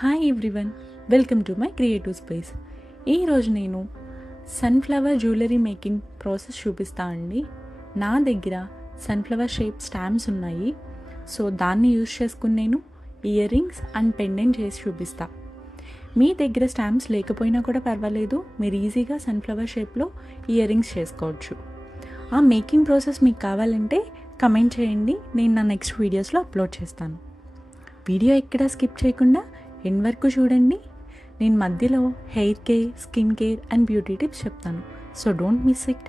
Hi everyone, welcome to my creative space. ఈరోజు నేను sunflower jewellery making process చూపిస్తా అండి. నా దగ్గర సన్ఫ్లవర్ షేప్ స్టాంప్స్ ఉన్నాయి. సో దాన్ని యూజ్ చేసుకుని నేను ఇయర్ రింగ్స్ అండ్ పెండెంట్ చేసి చూపిస్తా. మీ దగ్గర స్టాంప్స్ లేకపోయినా కూడా పర్వాలేదు, మీరు ఈజీగా సన్ఫ్లవర్ షేప్లో ఇయర్ రింగ్స్ చేసుకోవచ్చు. ఆ మేకింగ్ ప్రాసెస్ మీకు కావాలంటే కమెంట్ చేయండి, నేను నా నెక్స్ట్ వీడియోస్లో అప్లోడ్ చేస్తాను. వీడియో ఎక్కడా స్కిప్ చేయకుండా ఎండ్ వరకు చూడండి. నేను మధ్యలో hair care, skin care and beauty tips చెప్తాను. So don't miss it.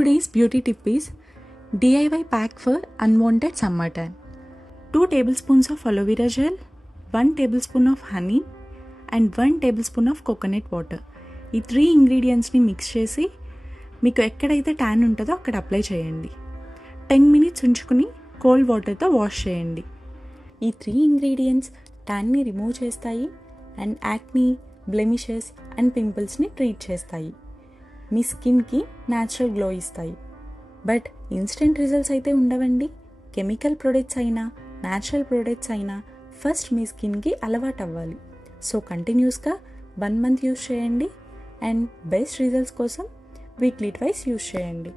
Today's beauty tip is DIY pack for unwanted summertime. 2 tablespoons of aloe vera gel, 1 tablespoon of honey and 1 tablespoon of coconut water. ఈ 3 ఇంగ్రీడియంట్స్ని mix చేసి మీకు ఎక్కడైతే tan ఉంటుందో అక్కడ apply చేయండి. 10 minutes ఉంచుకుని cold వాటర్తో wash చేయండి. ఈ 3 ఇంగ్రీడియంట్స్ ట్యాన్ని రిమూవ్ చేస్తాయి అండ్ యాక్నీ, బ్లెమిషెస్ అండ్ పింపుల్స్ని ట్రీట్ చేస్తాయి. మీ స్కిన్కి న్యాచురల్ గ్లో ఇస్తాయి. బట్ ఇన్స్టెంట్ రిజల్ట్స్ అయితే ఉండవండి. కెమికల్ ప్రొడక్ట్స్ అయినా న్యాచురల్ ప్రొడక్ట్స్ అయినా ఫస్ట్ మీ స్కిన్కి అలవాటు అవ్వాలి. సో కంటిన్యూస్గా 1 month యూస్ చేయండి అండ్ బెస్ట్ రిజల్ట్స్ కోసం వీక్లీ ట్వైస్ యూస్ చేయండి.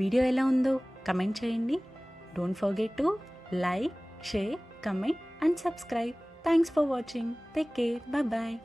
వీడియో ఎలా ఉందో కమెంట్ చేయండి. Don't forget to like, share, comment and subscribe. Thanks for watching. Take care. Bye.